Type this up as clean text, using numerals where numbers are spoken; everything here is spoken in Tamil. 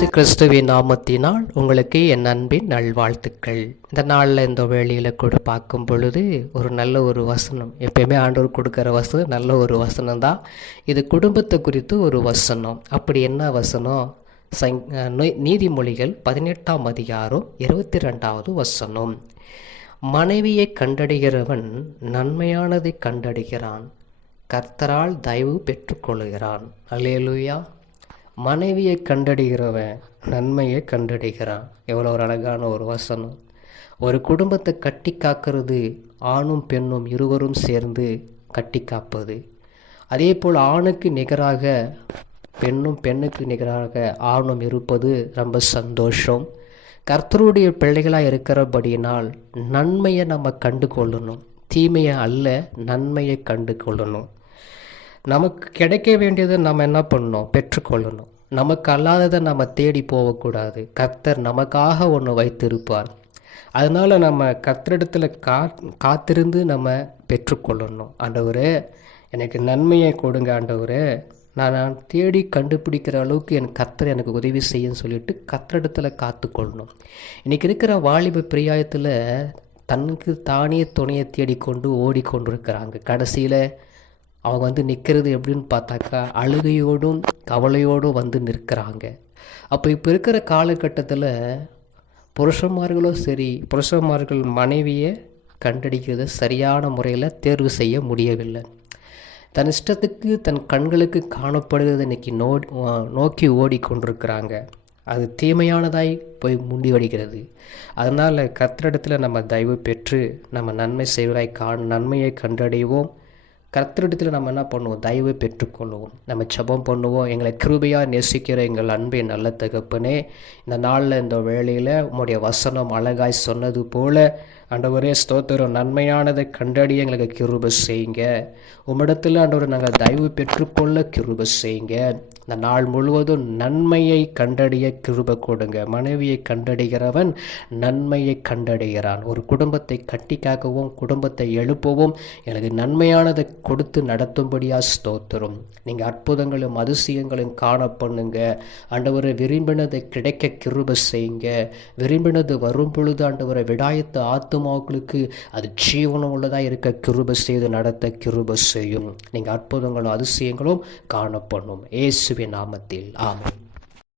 இயேசு கிறிஸ்துவின் நாமத்தினால் உங்களுக்கு என் அன்பின் நல்வாழ்த்துக்கள். இந்த நாளில் இந்த வேளையில் கூட பார்க்கும் பொழுது ஒரு நல்ல ஒரு வசனம், எப்பயுமே ஆண்டவர் கொடுக்குற வசனம் நல்ல ஒரு வசனம் தான். இது குடும்பத்தை குறித்து ஒரு வசனம். அப்படி என்ன வசனம்? நீதிமொழிகள் 18ஆம் அதிகாரம் 22வது வசனம். மனைவியை கண்டடைகிறவன் நன்மையானதை கண்டடைகிறான், கர்த்தரால் தயவு பெற்றுக்கொள்கிறான். அல்லேலூயா. மனைவியை கண்டடைகிறவன் நன்மையை கண்டடைகிறான். எவ்வளோ ஒரு அழகான ஒரு வசனம். ஒரு குடும்பத்தை கட்டி காக்கிறது ஆணும் பெண்ணும் இருவரும் சேர்ந்து கட்டி காப்பது. அதே போல் ஆணுக்கு நிகராக பெண்ணும் பெண்ணுக்கு நிகராக ஆணும் இருப்பது ரொம்ப சந்தோஷம். கர்த்தருடைய பிள்ளைகளாக இருக்கிறபடியினால் நன்மையை நம்ம கண்டு கொள்ளணும், தீமையை அல்ல, நன்மையை கண்டு கொள்ளணும். நமக்கு கிடைக்க வேண்டியதை நம்ம என்ன பண்ணணும்? பெற்றுக்கொள்ளணும். நமக்கு அல்லாததை நம்ம தேடி போகக்கூடாது. கர்த்தர் நமக்காக ஒன்று வைத்திருப்பார். அதனால் நம்ம கர்த்தரிடத்தில் காத்திருந்து நம்ம பெற்றுக்கொள்ளணும். ஆண்டவரே, எனக்கு நன்மையை கொடுங்க ஆண்டவரே, நான் தேடி கண்டுபிடிக்கிற அளவுக்கு என் கர்த்தர் எனக்கு உதவி செய்யன்னு சொல்லிட்டு கர்த்தரிடத்தில் காத்துக்கொள்ளணும். இன்றைக்கி இருக்கிற வாலிப பிரியாயத்தில் தனக்கு தானே துணையை தேடிக்கொண்டு ஓடிக்கொண்டிருக்கிறாங்க. கடைசியில் அவங்க நிற்கிறது எப்படின்னு பார்த்தாக்கா அழுகையோடும் கவலையோடும் நிற்கிறாங்க. அப்போ இப்போ இருக்கிற காலகட்டத்தில் புருஷன்மார்கள் மனைவியை கண்டடிக்கிறத சரியான முறையில் தேர்வு செய்ய முடியவில்லை. தன் இஷ்டத்துக்கு தன் கண்களுக்கு காணப்படுகிறத இன்றைக்கி நோக்கி ஓடிக்கொண்டிருக்கிறாங்க. அது தீமையானதாய் போய் முடிவடைகிறது. அதனால் கர்த்தரிடத்தில் நம்ம தயவு பெற்று நம்ம நன்மை செய்வதாய் நன்மையை கண்டடைவோம். கர்த்தரிடத்தில் நம்ம என்ன பண்ணுவோம்? தயவு பெற்றுக்கொள்வோம். நம்ம ஜெபம் பண்ணுவோம். எங்களை கிருபையாக நேசிக்கிற எங்கள் அன்பே நல்ல தகப்பனே, இந்த நாளில் இந்த வேளையில் உம்முடைய வசனம் அழகாய் சொன்னது போல ஆண்டவரே ஸ்தோத்திரம், நன்மையானதை கண்டறிய எங்களுக்கு கிருபை செய்யுங்க. உம்மிடத்தில் ஆண்டவர் நாங்கள் தயவு பெற்றுக்கொள்ள கிருபை செய்யுங்க. இந்த நாள் முழுவதும் நன்மையை கண்டறிய கிருபை கொடுங்க. மனைவியை கண்டடைகிறவன் நன்மையை கண்டடைகிறான். ஒரு குடும்பத்தை கட்டி காக்கவும் குடும்பத்தை எழுப்பவும் எனக்கு நன்மையானதை கொடுத்து நடத்தும்படியாக ஸ்தோத்திரம். நீங்கள் அற்புதங்களும் அதிசயங்களும் காண பண்ணுங்க ஆண்டவரை. விரும்பினதை கிடைக்க கிருபை செய்யுங்க. விரும்பினது வரும் பொழுது ஆண்டவரை விடாயத்து ஆத்துமாக்களுக்கு அது ஜீவனம் உள்ளதாக இருக்க கிருபை செய்து நடத்த கிருபை செய்யும். நீங்கள் அற்புதங்களும் அதிசயங்களும் காணப்பண்ணும். இயேசுவின் நாமத்தில் ஆமென்.